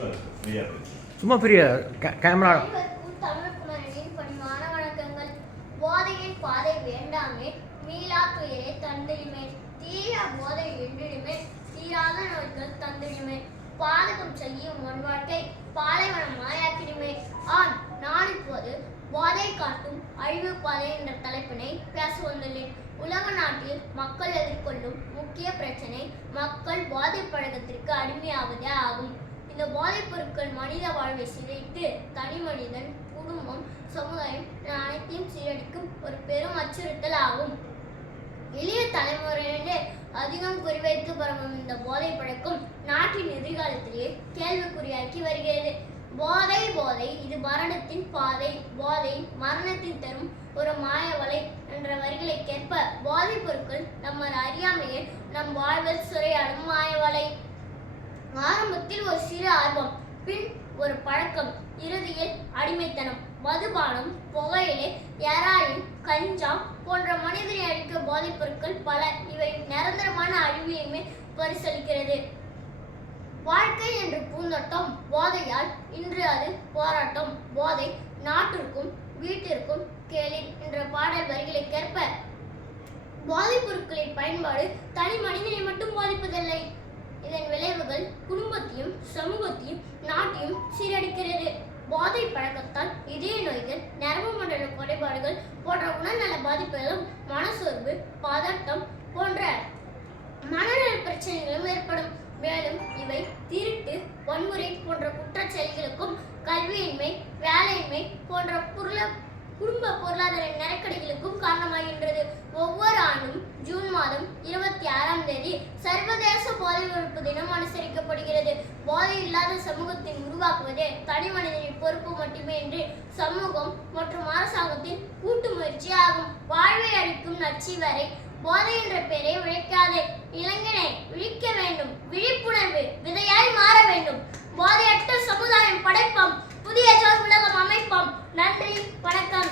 சும்மா பெரிய கேமரா. தமிழ்குமரனின் பணிவான வணக்கங்கள். போதையின் பாதை வேண்டாமே, மீளா துயரை தந்திடுமே, தீய போதை என்றிடுமே, தீராத நோய்கள் தந்திடுமே, பாதகம் செய்யும் முன் வாழ்க்கை பாலைவனமாயாக்கிடுமே. ஆம், நான் இப்போது போதை காட்டும் அழிவு பாதை என்ற தலைப்பினை பேச வந்துள்ளேன். உலக நாட்டில் மக்கள் எதிர்கொள்ளும் முக்கிய பிரச்சனை மக்கள் போதை பழக்கத்திற்கு அடிமையாவதே ஆகும். இந்த போதைப் பொருட்கள் மனித வாழ்வை சிதைத்து தனி மனிதன், குடும்பம், சமுதாயம் அனைத்தையும் சீரழிக்கும் ஒரு பெரும் அச்சுறுத்தல் ஆகும். எளிய தலைமுறையினரே அதிகம் குறிவைத்து பரவும் இந்த போதை பழக்கம் நாட்டின் எதிர்காலத்திலேயே கேள்விக்குறியாக்கி வருகிறது. போதை போதை இது மரணத்தின் பாதை, போதை மரணத்தின் தரும் ஒரு மாயவலை என்ற வரிகளுக்கேற்ப போதைப் பொருட்கள் நம்ம அறியாமையே நம் வாழ்வில் சுரையாடும் மாயவலை. ஆரம்பத்தில் ஒரு சிறு ஆர்வம், பின் ஒரு பழக்கம், இறுதியில் அடிமைத்தனம். மதுபானம், புகையிலை, ஹெராயின், கஞ்சா போன்ற மனிதனை அழிக்க போதைப் பொருட்கள் பல. இவை நிரந்தரமான அழிவையுமே பரிசளிக்கிறது. வாழ்க்கை என்ற பூந்தோட்டம் போதையால் இன்று அது போராட்டம். போதை நாட்டிற்கும் வீட்டிற்கும் கேளிர் என்ற பாடல் வரிகளுக்கேற்ப போதைப் பொருட்களின் பயன்பாடு தனி மனிதனை மட்டும் பாதிப்பதில்லை. இதன் விளைவுகள் குடும்பத்தையும் சமூகத்தையும் நாட்டையும் சீரழிக்கிறது. போதை பழக்கத்தால் இதய நோய்கள், நரம்பு மண்டல குறைபாடுகள் போன்ற உடல்நல பாதிப்புகளும், மனசோர்வு, பதட்டம் போன்ற மனநல பிரச்சனைகளும் ஏற்படும். மேலும் இவை திருட்டு, வன்முறை போன்ற குற்றச் செயல்களுக்கும், கல்வியின்மை, வேலையின்மை போன்ற குடும்ப பொருளாதார நெருக்கடிகளுக்கும் காரணமாகின்றது. ஒவ்வொரு ஆண்டும் ஜூன் மாதம் 26ஆம் தேதி சர்வதேச போதை ஒழிப்பு தினம் அனுசரிக்கப்படுகிறது. போதை இல்லாத சமூகத்தை உருவாக்குவதே தனி மனிதனின் பொறுப்பு மட்டுமே என்று சமூகம் மற்றும் அரசாங்கத்தின் கூட்டு முயற்சி ஆகும். வாழ்வை அளிக்கும் நச்சு வரை போதை என்ற பெயரை உழைக்காதே. இளைஞனை விழிக்க வேண்டும். விழிப்புணர்வு விதையாய் மாற வேண்டும். போதையற்ற சமுதாயம் படைப்போம். புதிய உலகம் அமைப்போம். நன்றி, வணக்கம்.